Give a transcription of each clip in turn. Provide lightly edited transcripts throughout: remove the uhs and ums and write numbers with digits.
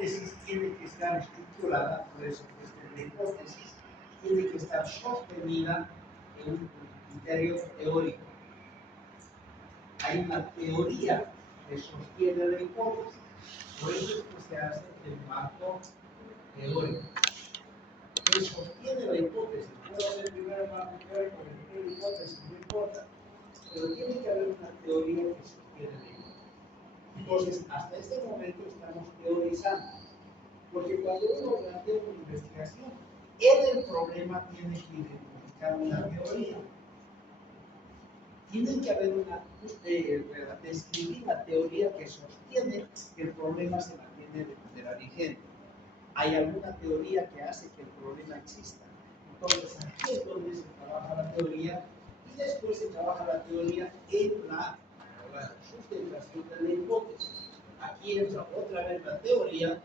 hipótesis tiene que estar estructurada, por eso la hipótesis tiene que estar sostenida en un criterio teórico. Hay una teoría que sostiene la hipótesis, por eso es que se hace el marco teórico. Que sostiene la hipótesis, puede hacer primero el marco teórico, después la hipótesis, no importa, pero tiene que haber una teoría que sostiene la hipótesis. Entonces, hasta este momento estamos teorizando, porque cuando uno plantea una investigación, en el problema tiene que identificar una teoría. Tiene que haber describir la teoría que sostiene que el problema se mantiene de manera vigente. Hay alguna teoría que hace que el problema exista. Entonces, aquí es donde se trabaja la teoría y después se trabaja la teoría en la sustentación de la hipótesis. Aquí entra otra vez la teoría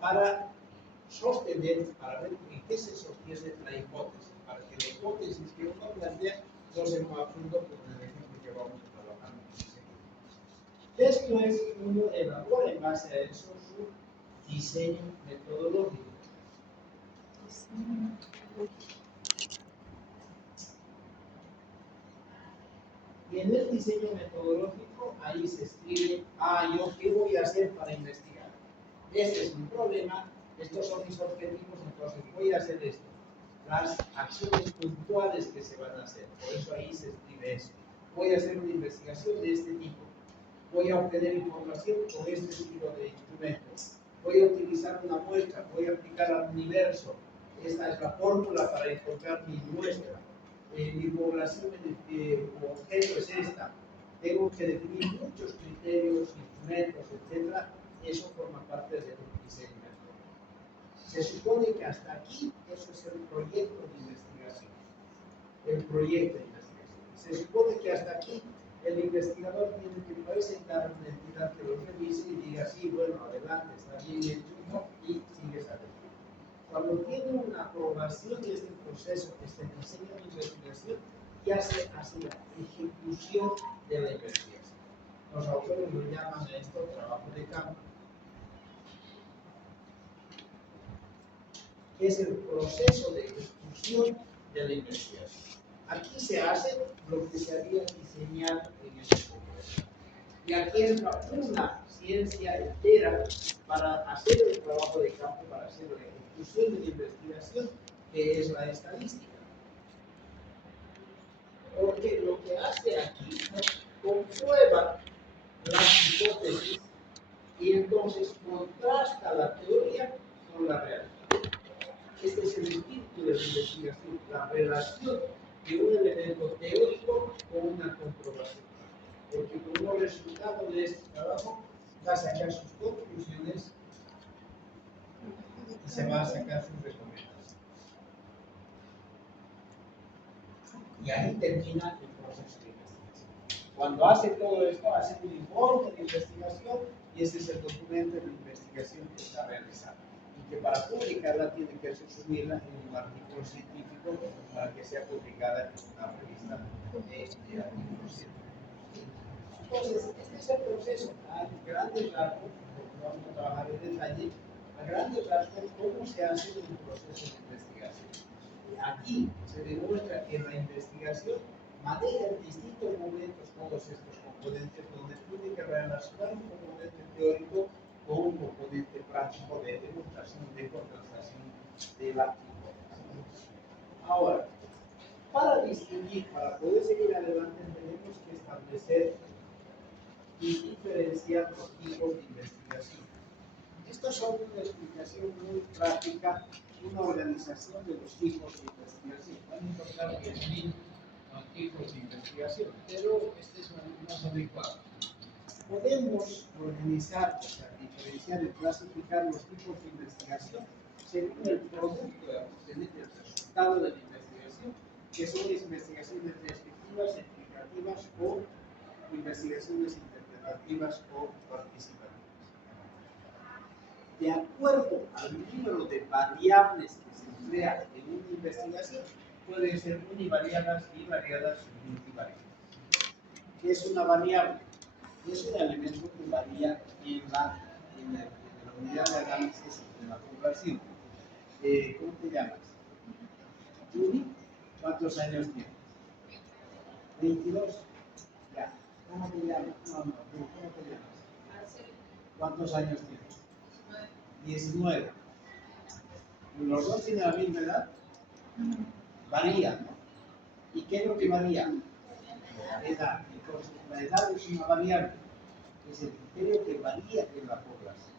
para sostener, para ver en qué se sostiene la hipótesis, para que la hipótesis que uno plantea no se mueva junto con el ejemplo que vamos a trabajar en este momento. Después uno elabora en base a eso su diseño metodológico. Y en el diseño metodológico ahí se escribe, yo qué voy a hacer para investigar. Este es mi problema, estos son mis objetivos, entonces voy a hacer esto. Las acciones puntuales que se van a hacer, por eso ahí se escribe eso. Voy a hacer una investigación de este tipo. Voy a obtener información con este tipo de instrumentos. Voy a utilizar una muestra, voy a aplicar al universo. Esta es la fórmula para encontrar mi muestra. Mi población como objeto es esta. Tengo que definir muchos criterios, instrumentos, etc. Eso forma parte del diseño. Se supone que hasta aquí eso es el proyecto de investigación. El proyecto de investigación. Se supone que hasta aquí el investigador tiene que presentar una entidad que lo revise y diga, sí, bueno, adelante, está bien hecho, y sigues adelante. Cuando tiene una aprobación de este proceso, que se diseño de investigación, ya se hace la ejecución de la investigación. Los autores lo llaman a esto trabajo de campo. Es el proceso de ejecución de la investigación. Aquí se hace lo que se había diseñado en este proceso. Y aquí entra una ciencia entera para hacer el trabajo de campo, para hacer la ejecución de la investigación, que es la estadística. Porque lo que hace aquí comprueba las hipótesis y entonces contrasta la teoría con la realidad. Este es el espíritu de la investigación, la relación de un elemento teórico con una comprobación. Porque como resultado de este trabajo va a sacar sus conclusiones y se va a sacar sus recomendaciones. Y ahí termina el proceso de investigación. Cuando hace todo esto, hace un informe de investigación y ese es el documento de la investigación que está realizada. Y que para publicarla tiene que resumirla en un artículo científico para que sea publicada en una revista de artículos científicos. Entonces, este es el proceso. A grandes rasgos, vamos a trabajar en detalle, a grandes rasgos, cómo se hace un proceso de investigación. Aquí se demuestra que la investigación maneja en distintos momentos todos estos componentes, donde tiene que relacionar un componente teórico con un componente práctico de demostración, de contrastación de la hipótesis. Ahora, para distinguir, para poder seguir adelante, tenemos que establecer y diferenciar los tipos de investigación. Estos son una explicación muy práctica, una organización de los tipos de investigación. Van a encontrar 10.000 tipos de investigación, pero este es más adecuado. Podemos organizar, o sea, diferenciar y clasificar los tipos de investigación según el producto de obtener el resultado de la investigación, que son investigaciones descriptivas, explicativas o investigaciones interpretativas o participativas. De acuerdo al número de variables que se emplea en una investigación, pueden ser univariadas, bivariadas y multivariadas. ¿Qué es una variable? Y es un elemento que varía en la unidad de análisis de la población. ¿Cómo te llamas? Judy. ¿Cuántos años tienes? 22. Ya. ¿Cómo te llamas? No, ¿cómo te llamas? ¿Cuántos años tienes? 19. ¿Los dos tienen la misma edad? Varía, ¿no? ¿Y qué es lo que varía? La edad. Entonces, la edad es una variable. Es el criterio que varía en la población.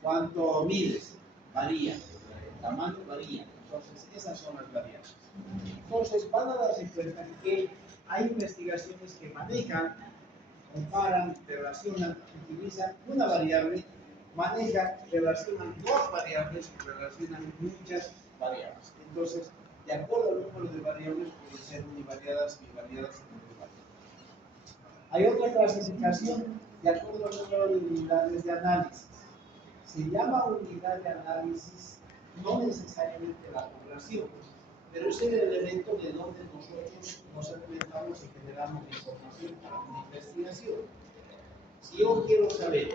¿Cuánto mides? Varía. El tamaño varía. Entonces, esas son las variables. Entonces, van a darse cuenta que hay investigaciones que manejan, comparan, relacionan, utilizan una variable, manejan, relacionan dos variables, relacionan muchas variables. Entonces, de acuerdo al número de variables, pueden ser univariadas, bivariadas y multivariadas. Hay otra clasificación de acuerdo al número de unidades de análisis. Se llama unidad de análisis no necesariamente la población, pero es el elemento de donde nosotros nos alimentamos y generamos información para una investigación. Si yo quiero saber,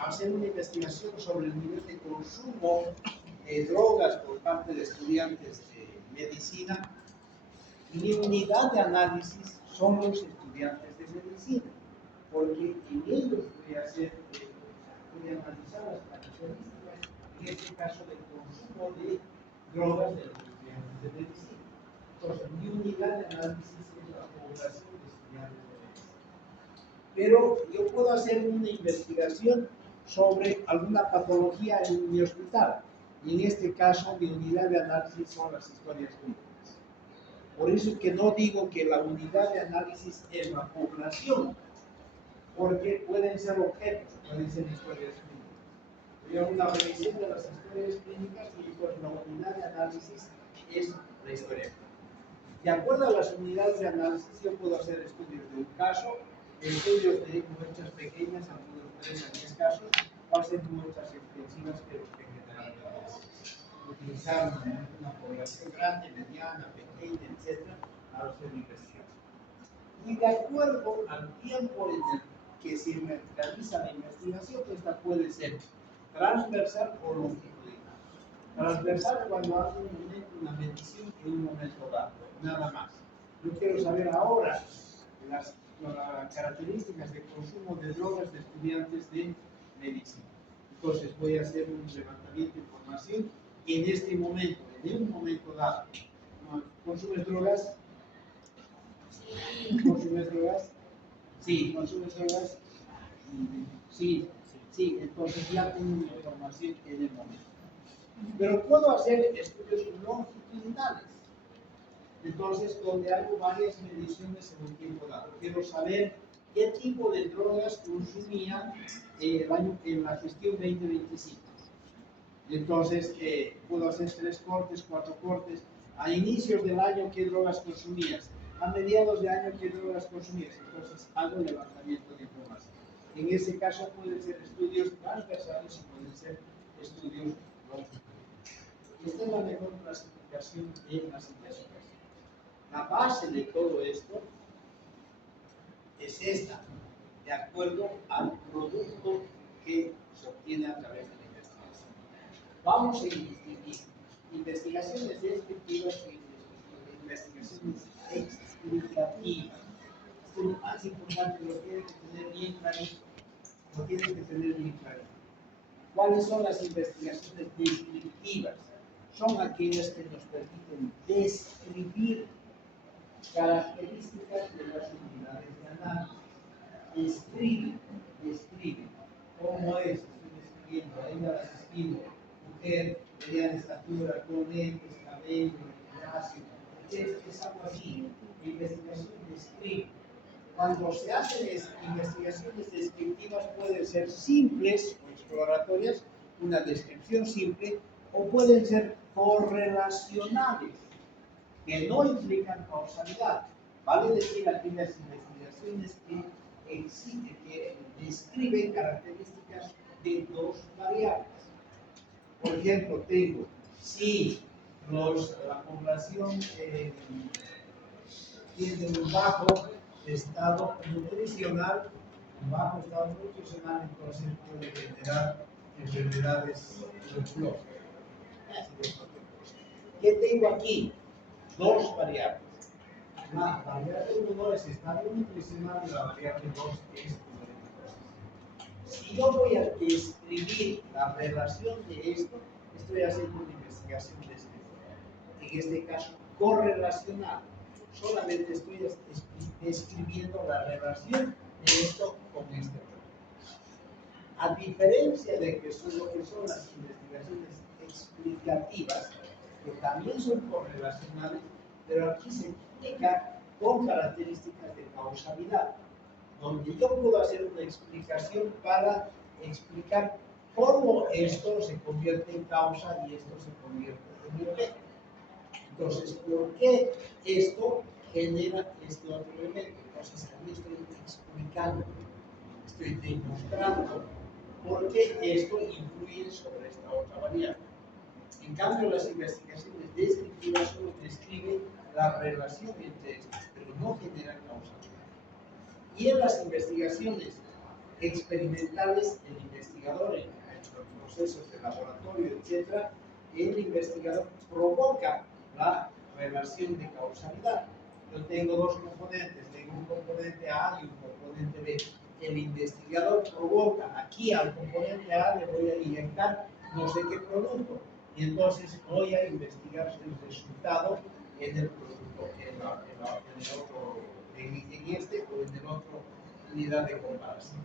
hacer una investigación sobre el nivel de consumo de drogas por parte de estudiantes de medicina, mi unidad de análisis son los estudiantes de medicina, porque en ellos voy a analizar las características, en este caso del consumo de drogas de los estudiantes de medicina. Entonces, mi unidad de análisis es la población de estudiantes de medicina. Pero yo puedo hacer una investigación sobre alguna patología en mi hospital, y en este caso mi unidad de análisis son las historias clínicas. Por eso es que no digo que la unidad de análisis es la población, porque pueden ser objetos, pueden ser historias clínicas. Yo hago una revisión de las historias clínicas y pues la unidad de análisis es la historia clínica. De acuerdo a las unidades de análisis, yo puedo hacer estudios de un caso, estudios de muestras pequeñas, algunos 3 a 10 casos, o hacer muestras extensivas, pero que generalmente utilizar una población grande, mediana, pequeña, etc., para hacer investigación. Y de acuerdo al tiempo en el que se realiza la investigación, esta puede ser transversal o longitudinal. Transversal cuando hace una medición en un momento dado, nada más. Yo quiero saber ahora las características de consumo de drogas de estudiantes de medicina. Entonces voy a hacer un levantamiento de información en este momento, en un momento dado. ¿Consumes drogas? ¿Consumes drogas? Sí. ¿Consumes drogas? Sí. Sí. Entonces ya tengo la información en el momento. Pero puedo hacer estudios longitudinales. Entonces, donde hago varias mediciones en un tiempo dado. Quiero saber qué tipo de drogas consumían en la gestión 2025. Entonces, puedo hacer 3 cortes, 4 cortes. A inicios del año, ¿qué drogas consumías? A mediados de año, ¿qué drogas consumías? Entonces, hago levantamiento de información. En ese caso, pueden ser estudios transversales y pueden ser estudios longitudinales. Esta es la mejor clasificación de las investigaciones. La base de todo esto es esta, de acuerdo al producto que se obtiene a través de la investigación. Vamos a distinguir investigaciones descriptivas y investigaciones explicativas. Esto es lo más importante, lo tienen que tener bien clarito. Lo tienen que tener bien clarito. ¿Cuáles son las investigaciones descriptivas? Son aquellas que nos permiten describir características de las unidades de análisis. Describe cómo es, estoy describiendo, ahí las escribo, mujer, mediana estatura, con lentes, cabello, gimnasio, es algo así. La investigación describe. Cuando se hacen investigaciones descriptivas pueden ser simples o exploratorias, una descripción simple, o pueden ser correlacionales, que no implican causalidad. Vale decir aquellas investigaciones que describen características de 2 variables. Por ejemplo, tengo si la población tiene un bajo estado nutricional, bajo estado nutricional, entonces puede generar enfermedades inflamatorias. ¿Qué tengo aquí? Dos variables. La variable 1 es estado nutricional y la variable 2 es tuberculosis. Si yo voy a describir la relación de esto, estoy haciendo una investigación descriptiva. En este caso, correlacional. Solamente estoy describiendo la relación de esto con este problema. A diferencia de que son lo que son las investigaciones explicativas, que también son correlacionales, pero aquí se explica con características de causalidad, donde yo puedo hacer una explicación para explicar cómo esto se convierte en causa y esto se convierte en efecto. Entonces, ¿por qué esto genera este otro elemento? Entonces, aquí estoy explicando, estoy demostrando por qué esto influye sobre esta otra variable. En cambio, las investigaciones descriptivas solo describen la relación entre estos, pero no generan causalidad. Y en las investigaciones experimentales, el investigador, en los procesos de laboratorio, etc., el investigador provoca la relación de causalidad. Yo tengo dos componentes, tengo un componente A y un componente B. El investigador provoca, aquí al componente A le voy a inyectar no sé qué producto, y entonces voy a investigar el resultado en el producto, en este o en el otro unidad de comparación.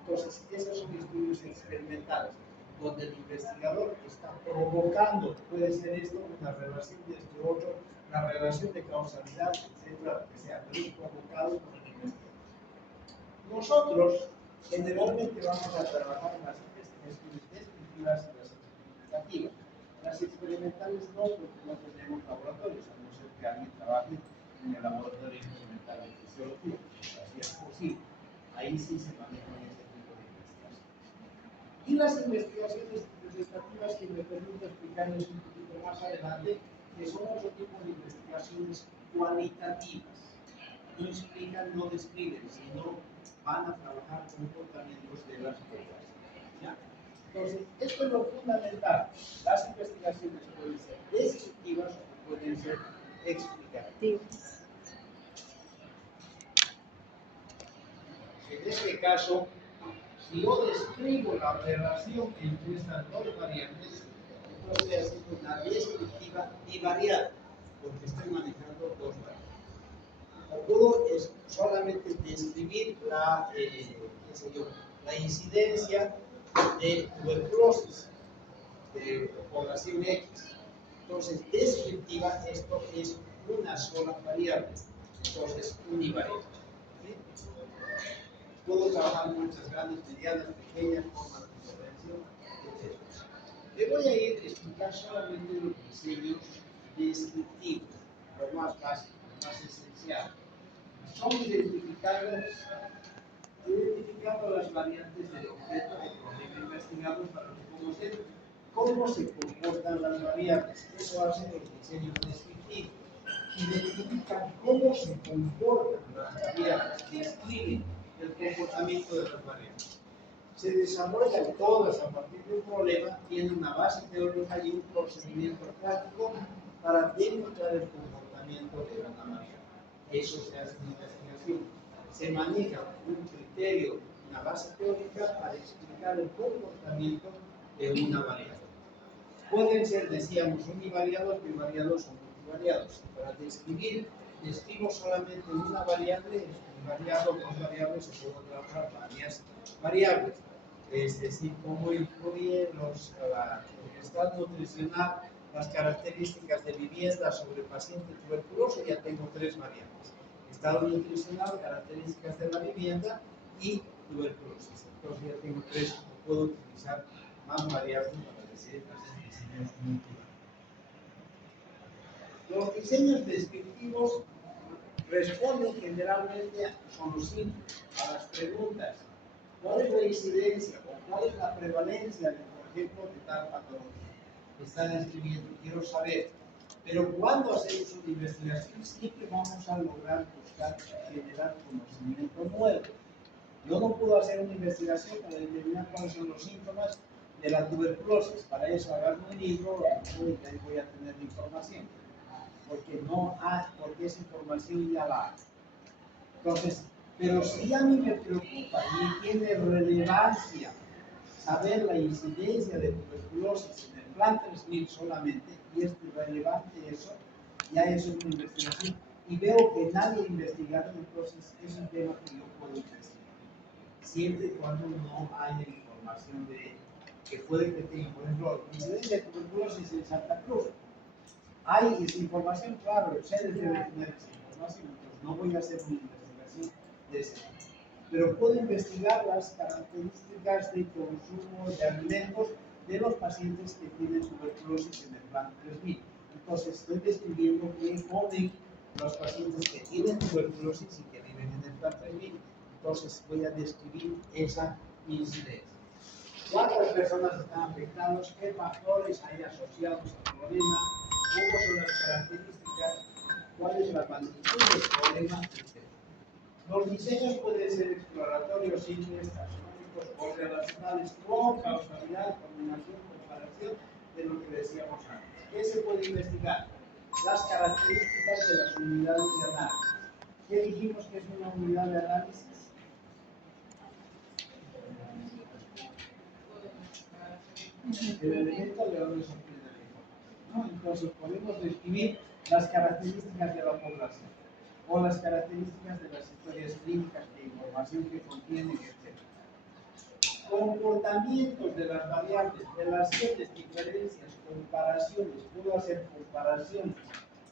Entonces, esos son estudios experimentales, donde el investigador está provocando, puede ser esto, una relación de este otro, la relación de causalidad, etcétera, que sea provocado por el investigador. Nosotros generalmente vamos a trabajar en las investigaciones descriptivas y las explicativas. Las experimentales no, porque no tenemos laboratorios, a no ser que alguien trabaje en el laboratorio experimental de fisiología, así es posible. Ahí sí se manejan este tipo de investigaciones. Y las investigaciones representativas que me permito explicarles un poquito más adelante, que son otro tipo de investigaciones cualitativas. No explican, no describen, sino van a trabajar comportamientos de las cosas. ¿Ya? Entonces, esto es lo fundamental. Las investigaciones pueden ser descriptivas o pueden ser explicativas. En este caso, si yo describo la relación entre estas dos variables, entonces estoy haciendo una descriptiva bivariada, porque estoy manejando dos variables. O puedo solamente describir la incidencia de tuberculosis de población X. Entonces, descriptiva, esto es una sola variable, entonces univariable. ¿Sí? Puedo trabajar muchas grandes, medianas, pequeñas, formas de intervención, etc. Le voy a ir a explicar solamente los diseños descriptivos, lo más básico, lo más esencial. Son identificando las variantes del objeto o problema investigado para reconocer cómo se comportan las variables. Eso hacen los diseños descriptivos. Identifican cómo se comportan las variables, describen el comportamiento de las variables. Se desarrollan todas a partir de un problema, tienen una base teórica y un procedimiento práctico para demostrar el comportamiento de una variable. Eso se hace en investigación. Se maneja un criterio, una base teórica para explicar el comportamiento de una variable. Pueden ser, decíamos, univariados, bivariados o multivariados. Para describo solamente una variable, univariado, dos variables, se pueden trabajar varias variables. Es decir, cómo influye el estado nutricional, las características de vivienda sobre paciente tuberculoso, ya tengo tres variables. Estado nutricional, características de la vivienda y tuberculosis. Entonces ya tengo tres, puedo utilizar más variables para decir diseños multivariados. Los diseños descriptivos responden generalmente, son los simples, a las preguntas. ¿Cuál es la incidencia o cuál es la prevalencia, por ejemplo, de tal patología que está describiendo? Quiero saber. Pero cuando hacemos una investigación, siempre vamos a lograr buscar generar conocimiento nuevo. Yo no puedo hacer una investigación para determinar cuáles son los síntomas de la tuberculosis. Para eso agarro un libro y ahí voy a tener la información. Porque esa información ya la hay. Entonces, pero si a mí me preocupa y tiene relevancia saber la incidencia de tuberculosis en el plan 3000 solamente, y es relevante eso, ya es una investigación, y veo que nadie ha investigado, entonces es un tema que yo puedo investigar. Siempre y cuando no haya información de que puede que tenga, por ejemplo, incidencia de tuberculosis en Santa Cruz. Hay esa información, claro, ustedes deben tener esa información, entonces no voy a hacer una investigación de ese tipo. Pero puedo investigar las características de consumo de alimentos de los pacientes que tienen tuberculosis en el plan 3000. Entonces estoy describiendo qué comen los pacientes que tienen tuberculosis y que viven en el plan 3000. Entonces voy a describir esa incidencia. ¿Cuántas personas están afectadas? ¿Qué factores hay asociados al problema? ¿Cómo son las características? ¿Cuál es la magnitud del problema? Etc. Los diseños pueden ser exploratorios, simples, taxonómicos o relacionales con causalidad, combinación, comparación de lo que decíamos antes. ¿Qué se puede investigar? Las características de las unidades de análisis. ¿Qué dijimos que es una unidad de análisis? El elemento de donde se obtiene la información, ¿no? Entonces podemos describir las características de la población o las características de las historias clínicas de información que contienen, etc. Comportamientos de las variables, relaciones, diferencias, comparaciones. Puedo hacer comparaciones,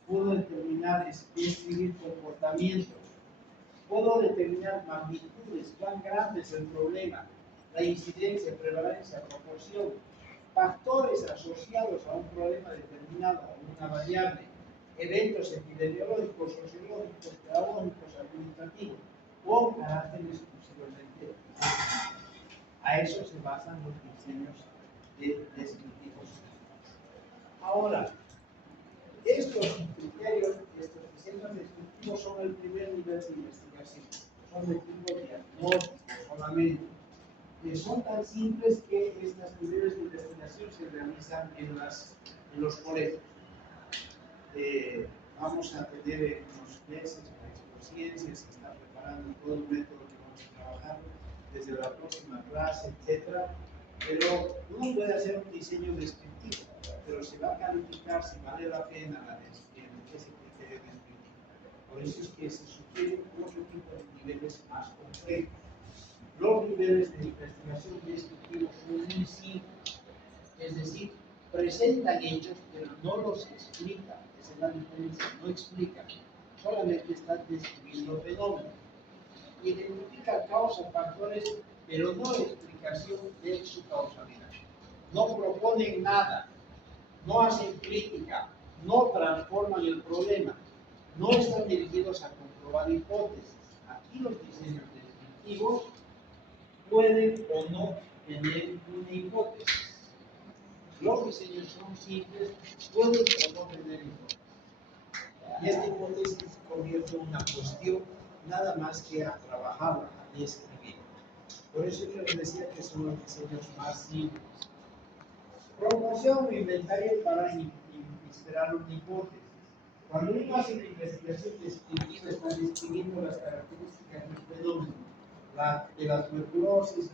puedo determinar, describir comportamientos, puedo determinar magnitudes, cuán grande es el problema, la incidencia, prevalencia, proporción, factores asociados a un problema determinado, a una variable, eventos epidemiológicos, sociológicos, pedagógicos, administrativos, con carácter exclusivamente. A eso se basan los diseños descriptivos. Ahora, estos criterios, estos diseños descriptivos son el primer nivel de investigación, son de tipo diagnóstico solamente. Son tan simples que estas niveles de investigación se realizan en los colegios. Vamos a tener en unos meses la Ciencias, se está preparando todo el método que vamos a trabajar desde la próxima clase, etc. Pero uno puede hacer un diseño descriptivo, pero se va a calificar si vale la pena ese criterio descriptivo. Por eso es que se sugieren otro tipo de niveles más complejos. Los niveles de investigación descriptivos son muy simples, es decir, presentan hechos, pero no los explican. Esa es la diferencia, no explican, solamente están describiendo fenómenos. Identifican causas, factores, pero no explicación de su causalidad. No proponen nada, no hacen crítica, no transforman el problema, no están dirigidos a comprobar hipótesis. Aquí los diseños descriptivos pueden o no tener una hipótesis. Los diseños son simples, pueden o no tener hipótesis. Y esta hipótesis se convierte en una cuestión nada más que a trabajarla, a describir. Por eso yo les decía que son los diseños más simples. Promoción o inventario para esperar una hipótesis. Cuando uno hace una investigación descriptiva, está describiendo las características del fenómeno, de la tuberculosis,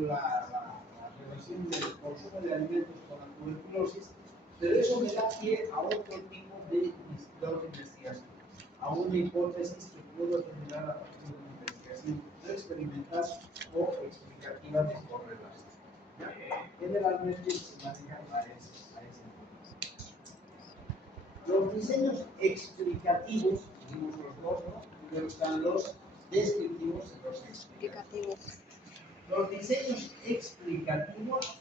la relación del consumo de alimentos con la tuberculosis, pero eso me da pie a otro tipo de investigación, a una hipótesis que puedo generar a partir de una investigación experimental o explicativa de correlación. Generalmente se manejan a ese nivel. Los diseños explicativos, dijimos los dos, ¿no? Primero están los descriptivos y los explicativos. Los diseños explicativos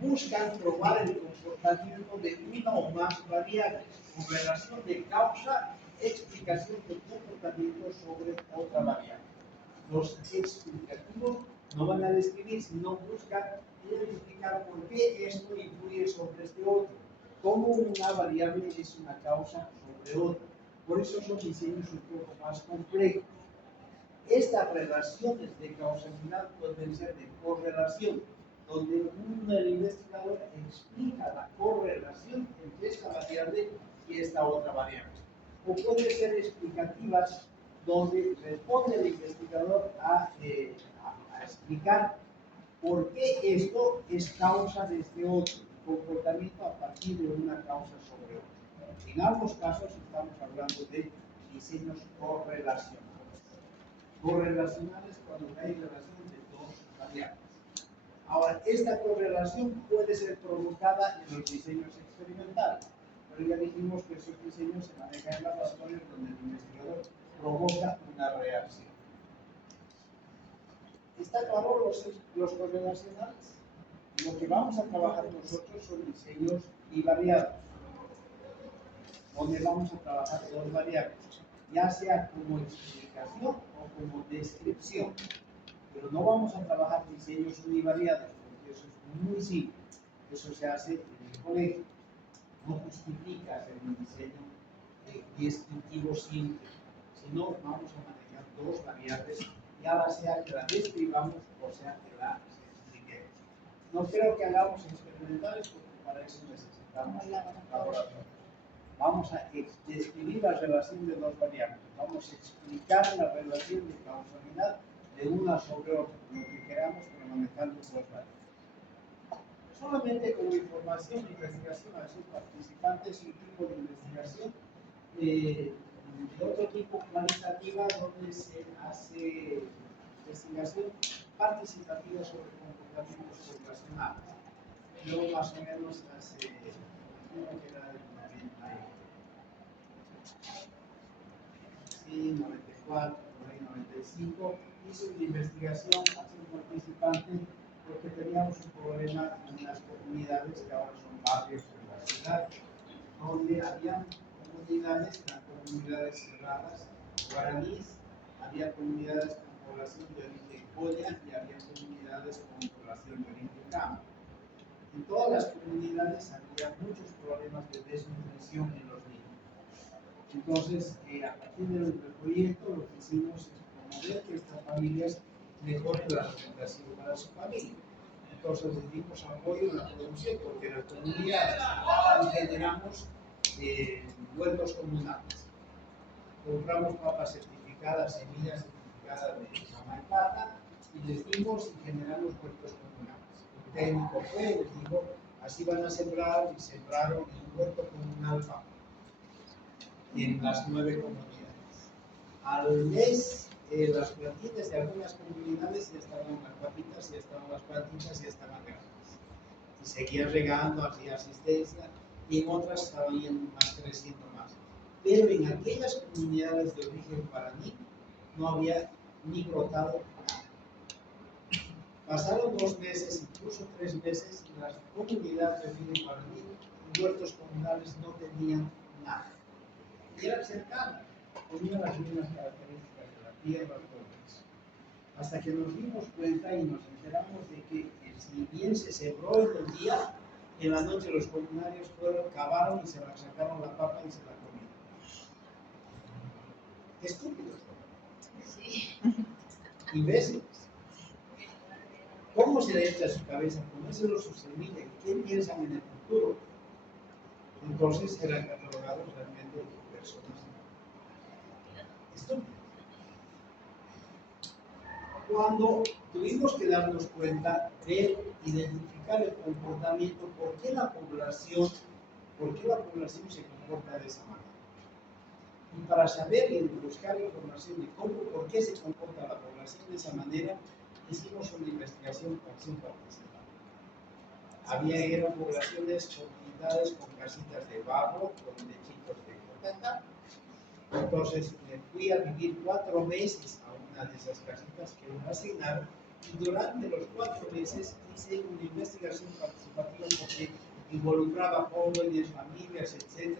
buscan probar el comportamiento de una o más variables con relación de causa, explicación del comportamiento sobre otra variable. Los explicativos no van a describir, sino buscan identificar por qué esto influye sobre este otro. cómo una variable es una causa sobre otra. Por eso son diseños un poco más complejos. Estas relaciones de causalidad pueden ser de correlación, donde el investigador explica la correlación entre esta variable y esta otra variable. O pueden ser explicativas, donde responde el investigador a explicar por qué esto es causa de este otro comportamiento a partir de una causa sobre otra. En ambos casos estamos hablando de diseños correlacionales. Correlacionales cuando hay relación de dos variables. Ahora, esta correlación puede ser provocada en los diseños experimentales, pero ya dijimos que esos diseños se manejan en laboratorios donde el investigador provoca una reacción. ¿Está claro los correlacionales? Lo que vamos a trabajar nosotros son diseños bivariados, donde vamos a trabajar dos variables, ya sea como explicación o como descripción. Pero no vamos a trabajar diseños univariados, porque eso es muy simple. Eso se hace en el colegio. No justifica hacer un diseño descriptivo simple, sino vamos a manejar dos variables, ya sea que la describamos o sea que la expliquemos. No creo que hagamos experimentales, porque para eso necesitamos laboratorio. Vamos a describir la relación de dos variables. Vamos a explicar la relación de causalidad de una sobre otra, lo que queramos, pero manejando dos variables. Solamente como información de investigación a sus participantes, un tipo de investigación de otro tipo cualitativa, donde se hace investigación participativa sobre comportamientos poblacionales. Yo más o menos hace, imagino que era el 94, 95, hice una investigación hacia un participante porque teníamos un problema en las comunidades que ahora son barrios en la ciudad, donde había comunidades, eran comunidades cerradas, guaraníes, había comunidades con población de origen Coya y había comunidades con población de origen Cama. En todas las comunidades había muchos problemas de desnutrición en los niños. Entonces, a partir del proyecto, lo que hicimos es promover que estas familias mejoren la alimentación para su familia. Entonces, les dimos apoyo en la producción, porque en las comunidades generamos huertos comunales. Compramos papas certificadas, semillas certificadas de mamá y pata, y les dimos y generamos huertos comunales. El técnico fue, les dijo, así van a sembrar, y sembraron un huerto comunal papa en las 9 comunidades. Al mes, las plantitas de algunas comunidades ya estaban las papitas, ya estaban las plantitas, ya estaban grandes. Y seguían regando, hacía asistencia, y en otras estaban creciendo más. Pero en aquellas comunidades de origen guaraní no había ni brotado nada. Pasaron 2 meses, incluso 3 meses, y las comunidades de origen guaraní, huertos comunales no tenían nada. Y eran cercanas, tenían las mismas características de la tierra, todo eso. Hasta que nos dimos cuenta y nos enteramos de que si bien se sembró en el día, en la noche los comunarios fueron, cavaron y se la sacaron la papa y se la comieron. Estúpidos. Sí. Imbéciles. ¿Cómo se le echa a su cabeza? Comérselo su semilla. ¿Qué piensan en el futuro? Entonces eran catalogados realmente personas estúpidas. Cuando tuvimos que darnos cuenta de identificar el comportamiento, ¿por qué la población se comporta de esa manera? Y para saber y buscar información de por qué se comporta la población de esa manera, hicimos una investigación con 5 participantes. Eran poblaciones, comunidades con casitas de barro, con lechitos de cotata. Entonces me fui a vivir 4 meses a una de esas casitas que me asignaron, y durante los 4 meses hice una investigación participativa porque involucraba jóvenes, familias, etc.,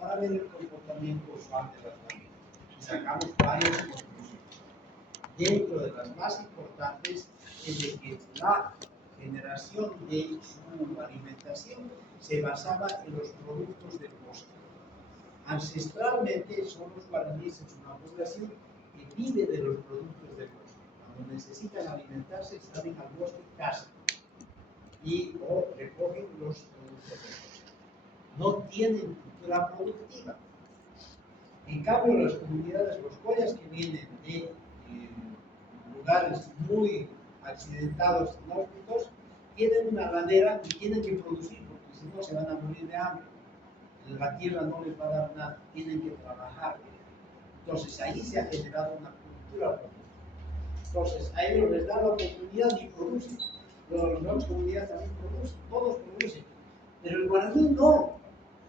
para ver el comportamiento usual de las familias. Y sacamos varias conclusiones. Dentro de las más importantes es de que la generación de su alimentación se basaba en los productos del bosque. Ancestralmente son los guaraníes una población que vive de los productos del bosque. Cuando necesitan alimentarse, salen al bosque, cazan y o recogen los productos del bosque. No tienen cultura productiva. En cambio, las comunidades, los collas que vienen de lugares muy accidentados, inhóspitos, tienen una ladera y tienen que producir, porque si no se van a morir de hambre. La tierra no les va a dar nada, tienen que trabajar. Entonces ahí se ha generado una cultura productiva. Entonces a ellos les dan la oportunidad y producen. Las comunidades también producen, todos producen. Pero el guaraní no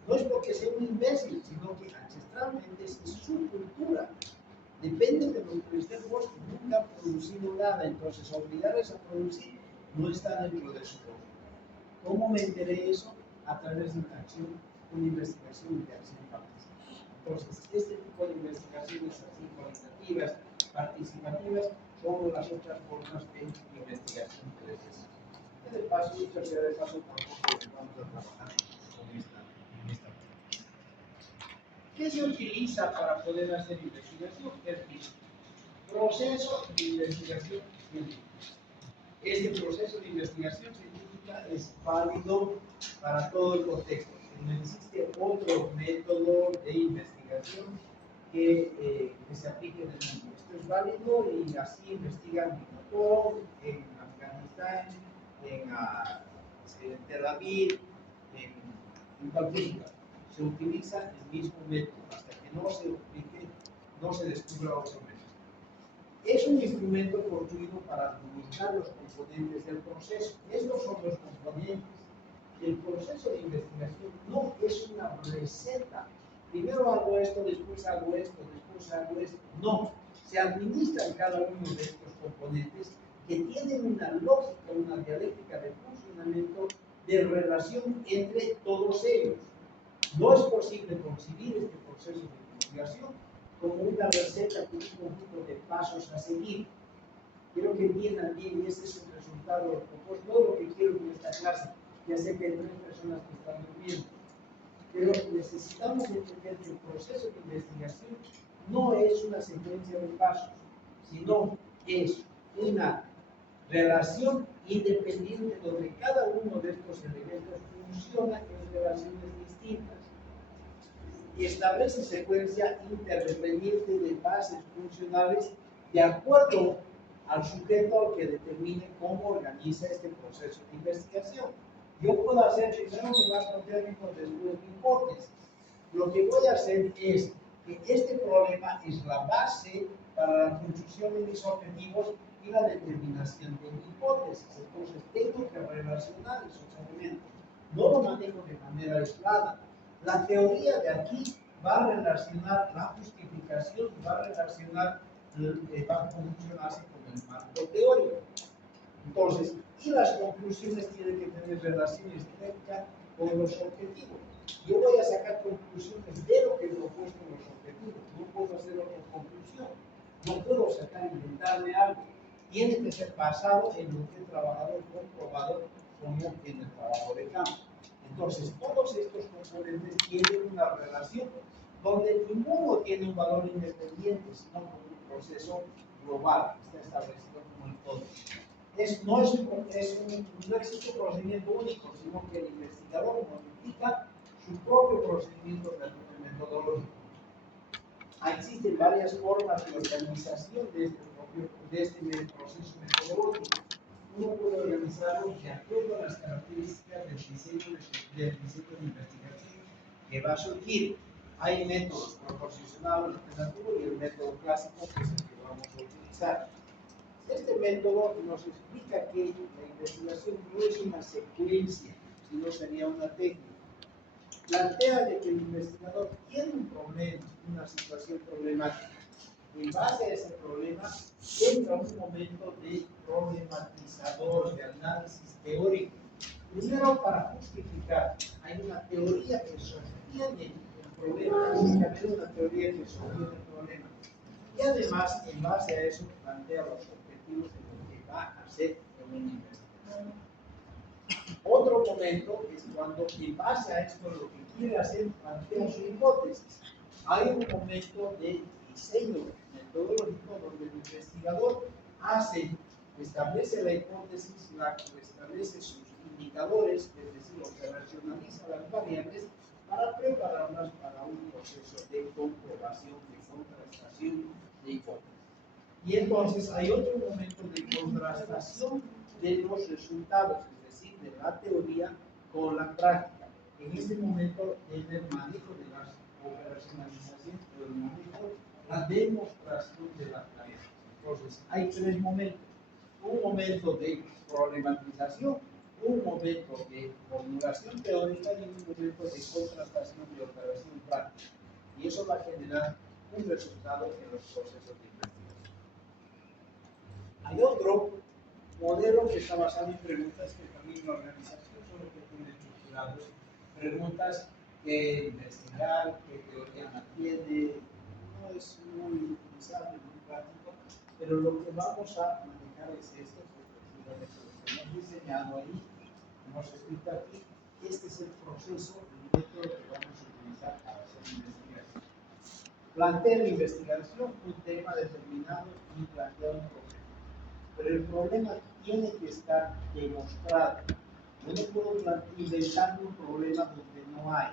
es porque sea un imbécil, sino que ancestralmente es su cultura. Depende de lo que esté el bosque, nunca ha producido nada, entonces obligarles a producir no está dentro de su lógica. ¿Cómo me enteré eso? A través de una acción, una investigación de acción participativa. Entonces, este tipo de investigaciones así cualitativas, participativas, son las otras formas de investigación que les decía. De paso, dicho sea de paso, tampoco vamos a trabajar con esta parte. ¿Qué se utiliza para poder hacer investigación? El proceso de investigación científica. Este proceso de investigación científica es válido para todo el contexto. No existe otro método de investigación que se aplique en el mundo. Esto es válido y así investigan en Japón, en Afganistán, en Tel Aviv, en cualquier lugar. Se utiliza el mismo método hasta que no se aplique, no se descubra otro método. Es un instrumento construido para buscar los componentes del proceso. Estos son los componentes. El proceso de investigación no es una receta. Primero hago esto, después hago esto, después hago esto. No. Se administran cada uno de estos componentes que tienen una lógica, una dialéctica de funcionamiento, de relación entre todos ellos. No es posible concebir este proceso de investigación como una receta con un conjunto de pasos a seguir. Quiero que entiendan bien, y ese es el resultado, pues no lo que quiero en esta clase. Ya sé que hay 3 personas que están durmiendo, pero necesitamos entender que el proceso de investigación no es una secuencia de pasos, sino es una relación independiente donde cada uno de estos elementos funciona en relaciones distintas y establece secuencia interdependiente de bases funcionales de acuerdo al sujeto al que determine cómo organiza este proceso de investigación. Yo puedo hacer primero mi marco térmico, después mi hipótesis. Lo que voy a hacer es que este problema es la base para la construcción de mis objetivos y la determinación de mi hipótesis. Entonces tengo que relacionar esos elementos. No lo manejo de manera aislada. La teoría de aquí va a relacionar la justificación, va a relacionar, va a funcionarse con el marco teórico. Entonces, y las conclusiones tienen que tener relaciones directas con los objetivos. Yo voy a sacar conclusiones de lo que he propuesto en los objetivos. No puedo hacer otra conclusión. No puedo sacar, inventarme algo. Tiene que ser basado en lo que he trabajado, comprobado como en el trabajo de campo. Entonces, todos estos componentes tienen una relación donde ninguno tiene un valor independiente, sino como un proceso global, está establecido como el todo. No existe un procedimiento único, sino que el investigador modifica su propio procedimiento metodológico. Existen varias formas de organización de este proceso metodológico. Uno puede organizarlo de acuerdo a las características del diseño de investigación que va a surgir. Hay métodos proposicionados, alternativos y el método clásico, que es el que vamos a utilizar. Este método nos explica que la investigación no es una secuencia, sino sería una técnica. Plantea de que el investigador tiene un problema, una situación problemática. En base a ese problema, entra un momento de problematizador, de análisis teórico. Primero, para justificar, hay una teoría que sostiene el problema, tiene que haber una teoría que sostiene el problema. Y además, en base a eso, plantea los objetivos de lo que va a hacer en una investigación. otro momento es cuando, en base a esto, lo que quiere hacer, plantea su hipótesis. Hay un momento de diseño metodológico donde el investigador establece la hipótesis, establece sus indicadores, es decir, operacionaliza las variables para prepararlas para un proceso de comprobación, de contrastación de hipótesis. Y entonces hay otro momento de contrastación de los resultados, es decir, de la teoría con la práctica. En este momento, en el manejo de la operacionalización, el manejo, la demostración de la tarea. Entonces, hay tres momentos. Un momento de problematización, un momento de formulación teórica y un momento de contrastación de operación práctica. Y eso va a generar un resultado en los procesos de investigación. Hay otro modelo que está basado en preguntas que también la organización solo que tiene estructurados, preguntas que investigar, qué teoría mantiene, no es muy utilizable, muy práctico, pero lo que vamos a manejar es esto, lo que hemos diseñado ahí, hemos escrito aquí, este es el proceso, el método que vamos a utilizar para hacer investigación. Plantear la investigación, un tema determinado y plantear un problema. Pero el problema tiene que estar demostrado. Yo no puedo inventar un problema donde no hay.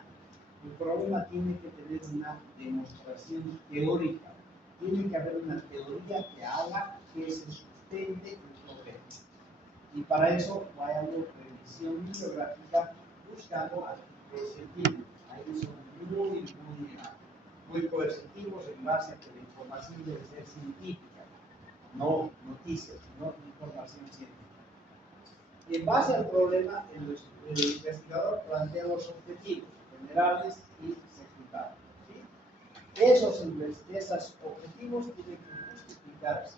El problema tiene que tener una demostración teórica. Tiene que haber una teoría que haga que se sustente el problema. Y para eso vayamos a revisión bibliográfica buscando artículos científicos. Ahí son muy coercitivos en base a que la información debe ser científica, no noticias, sino información científica. En base al problema, el investigador plantea los objetivos generales y secundarios. ¿Sí? Esos objetivos tienen que justificarse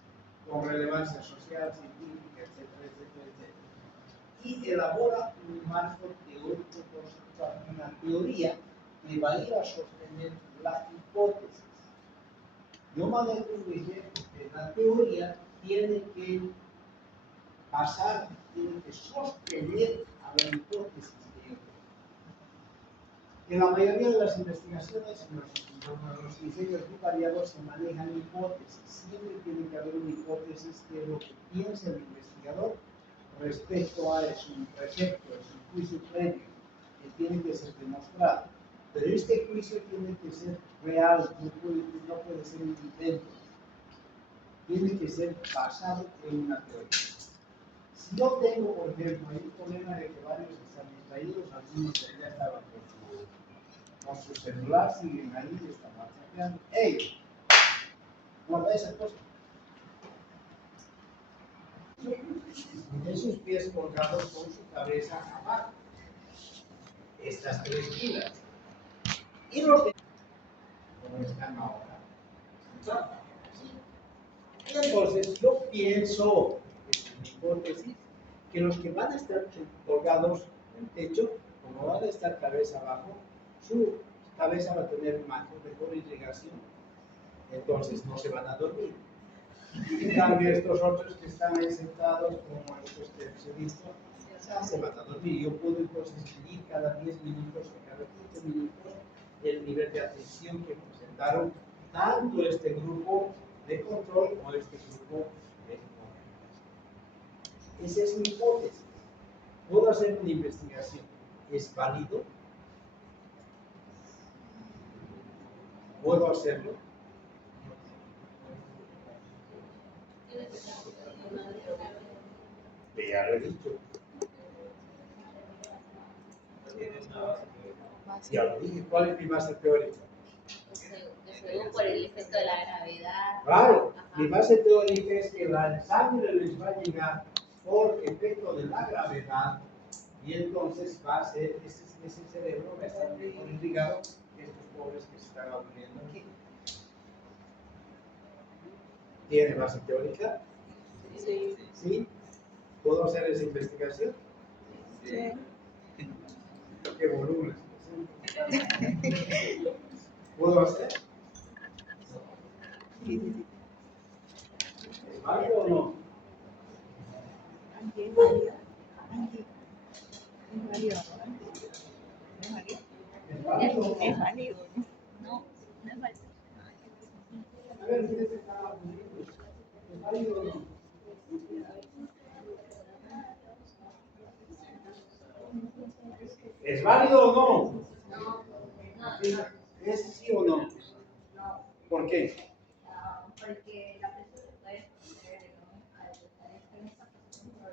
con relevancia social, científica, etcétera, etcétera, etcétera. Y elabora un marco teórico conceptual, una teoría que va a ir a sostener la hipótesis. Yo manejo un ejemplo que la teoría tiene que pasar, tiene que sostener a la hipótesis que yo tengo. En la mayoría de las investigaciones, en los diseños muy variados se manejan hipótesis. Siempre tiene que haber una hipótesis que es lo que piensa el investigador respecto a su precepto, su juicio previo, que tiene que ser demostrado. Pero este juicio tiene que ser real, no puede ser un intento. Tiene que ser basado en una teoría. Si yo tengo, por ejemplo, hay un problema de que varios están distraídos, algunos ya estaban con su celular, siguen ahí, están WhatsAppando. ¡Ey! Guarda esa cosa. Tiene sus pies colgados con su cabeza abajo. Estas tres pilas. Y los que como están ahora. Entonces, yo pienso, es mi hipótesis, que los que van a estar colgados en el techo, como van a estar cabeza abajo, su cabeza va a tener mejor irrigación, entonces no se van a dormir. En cambio, estos otros que están ahí sentados, como estos que he visto, ya se van a dormir. Yo puedo entonces medir cada 10 minutos o cada 15 minutos el nivel de atención que presentaron tanto este grupo de control como este grupo de control. Esa es mi hipótesis. Puedo hacer una investigación. ¿Es válido? ¿Puedo hacerlo? Ya lo he dicho. Ya lo dije. ¿Cuál es mi base teórica? Por el efecto de la gravedad. Claro, Ajá. mi base teórica es que la sangre les va a llegar por efecto de la gravedad y entonces va a ser, ese cerebro va a estar mejor irrigado que estos pobres que se están aburriendo aquí. ¿Tiene base teórica? Sí. ¿Sí? ¿Puedo hacer esa investigación? Sí. ¿Qué volumen? ¿Puedo hacer? ¿Es válido o no? Es válido. ¿Es válido o no? No, ¿Es sí o no? no. ¿Por qué? Porque la presión se puede proceder, ¿no? Al estar en esta posición por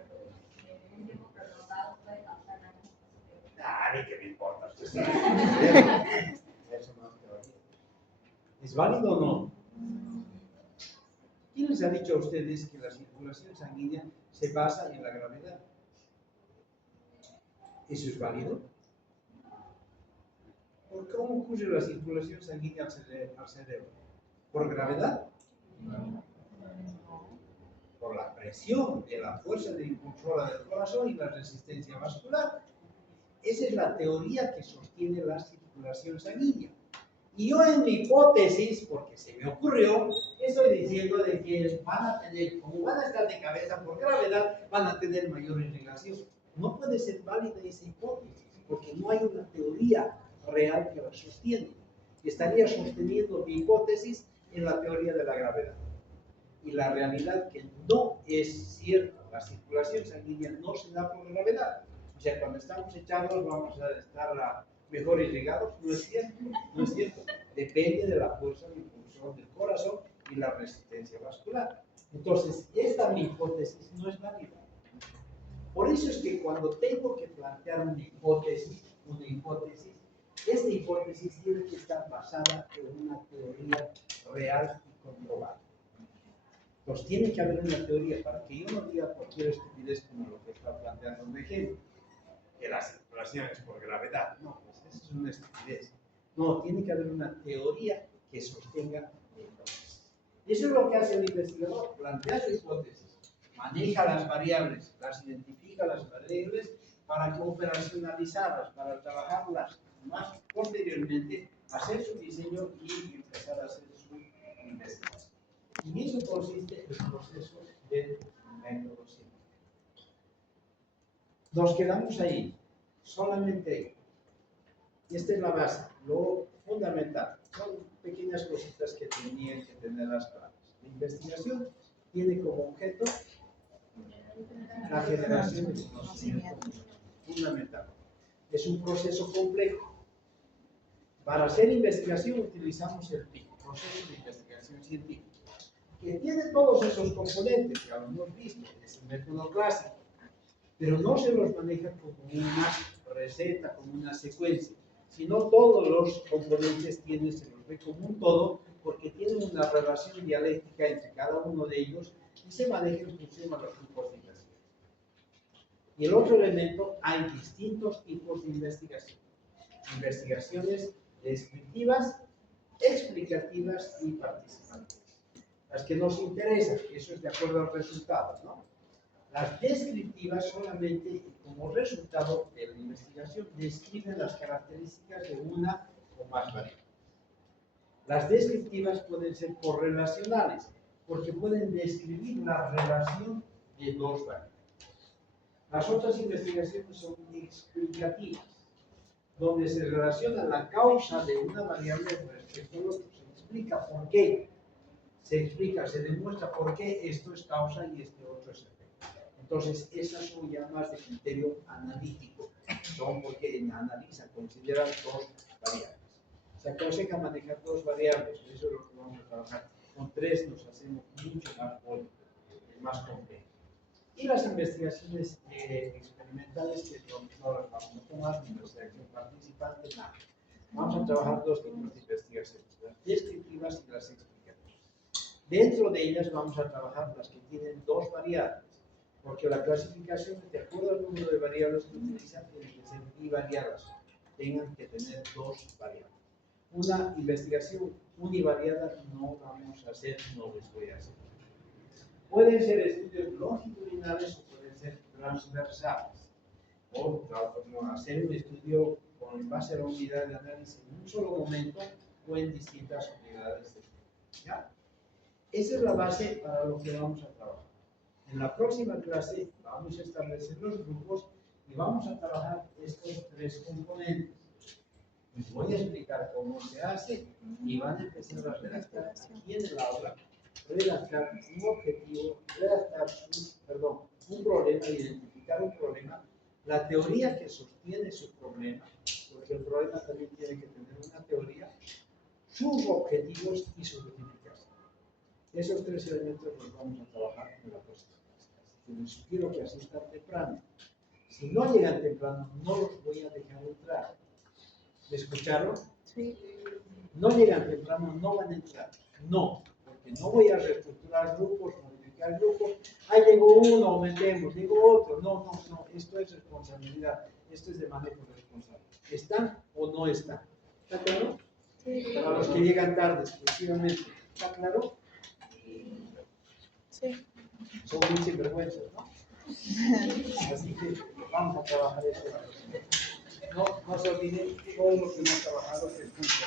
un tiempo prolongado puede causar daños posteriores. Ni que me importa. Eso no es teoría. ¿Es válido o no? ¿Quién les ha dicho a ustedes que la circulación sanguínea se basa en la gravedad? ¿Eso es válido? ¿Por cómo ocurre la circulación sanguínea al cerebro? ¿Por gravedad? Por la presión de la fuerza de impulsora del corazón y la resistencia vascular. Esa es la teoría que sostiene la circulación sanguínea. Y yo en mi hipótesis, porque se me ocurrió, estoy diciendo de que van a tener, como van a estar de cabeza por gravedad, van a tener mayor irrigación. No puede ser válida esa hipótesis, porque no hay una teoría real que la sostiene. Estaría sosteniendo mi hipótesis en la teoría de la gravedad. Y la realidad que no es cierta. La circulación sanguínea no se da por gravedad. O sea, cuando estamos echados vamos a estar mejor irrigados. No es cierto, no es cierto. Depende de la fuerza de impulsión del corazón y la resistencia vascular. Entonces, esta mi hipótesis no es válida. Por eso es que cuando tengo que plantear una hipótesis, esta hipótesis tiene que estar basada en una teoría real y comprobada. Pues tiene que haber una teoría para que yo no diga cualquier estupidez como lo que está planteando un ejemplo, que la circulación es por gravedad. No, pues eso es una estupidez. No, tiene que haber una teoría que sostenga la hipótesis. Y eso es lo que hace el investigador, plantea su hipótesis, maneja las variables, las identifica las variables para operacionalizarlas, para trabajarlas más posteriormente, hacer su diseño y empezar a hacer su investigación. Y en eso consiste el proceso del método científico. Nos quedamos ahí, solamente ahí. Esta es la base, lo fundamental. Son pequeñas cositas que tenían que tener las claves. La investigación tiene como objeto la generación de conocimiento fundamental. Es un proceso complejo. Para hacer investigación utilizamos el PIC, proceso de investigación científica, que tiene todos esos componentes que hemos visto, es el método clásico, pero no se los maneja como una receta, como una secuencia, sino todos los componentes se los ve como un todo, porque tienen una relación dialéctica entre cada uno de ellos y se maneja en función a los tipos de investigación. Y el otro elemento, hay distintos tipos de investigación. Investigaciones descriptivas, explicativas y participativas. Las que nos interesan, eso es de acuerdo al resultado, ¿no? Las descriptivas solamente como resultado de la investigación describen las características de una o más variables. Las descriptivas pueden ser correlacionales, porque pueden describir la relación de dos variables. Las otras investigaciones son explicativas, donde se relaciona la causa de una variable respecto al otro. Se explica por qué. Se explica, se demuestra por qué esto es causa y este otro es efecto. Entonces, esas son ya más de criterio analítico. Son porque analizan, consideran dos variables. Se aconseja manejar dos variables, eso es lo que vamos a trabajar. Con tres nos hacemos mucho más político, más complejo. Y las investigaciones experimentales, que no las vamos a tomar, ni investigación participante, nada. Vamos a trabajar dos tipos de investigaciones, las descriptivas y las explicativas. Dentro de ellas vamos a trabajar las que tienen dos variables, porque la clasificación, de acuerdo al número de variables que utilizan, tiene que ser bivariadas, tengan que tener dos variables. Una investigación univariada no vamos a hacer, no les voy a hacer. Pueden ser estudios longitudinales o pueden ser transversales. O hacer un estudio con base a la unidad de análisis en un solo momento o en distintas unidades de estudio. ¿Ya? Esa es la base para lo que vamos a trabajar. En la próxima clase vamos a establecer los grupos y vamos a trabajar estos tres componentes. Les voy a explicar cómo se hace y van a empezar a redactar aquí en el aula, redactar un objetivo, redactar un problema, identificar un problema La teoría que sostiene su problema, porque el problema también tiene que tener una teoría, sus objetivos y su justificación. Esos 3 elementos los vamos a trabajar en la próxima clase. Les sugiero que asistan temprano. Si no llegan temprano, no los voy a dejar entrar. ¿Me escucharon? Sí. No llegan temprano, no van a entrar. No, porque no voy a reestructurar grupos, modificar grupos. Ahí llegó uno, aumentemos, llegó otro. No, esto es responsabilidad. Esto es de manejo responsable. ¿Están o no están? ¿Está claro? Sí. Para los que llegan tarde, exclusivamente. ¿Está claro? Sí. Son muy sinvergüenzas, ¿no? Así que vamos a trabajar eso. No se olviden todo lo que hemos trabajado en el curso.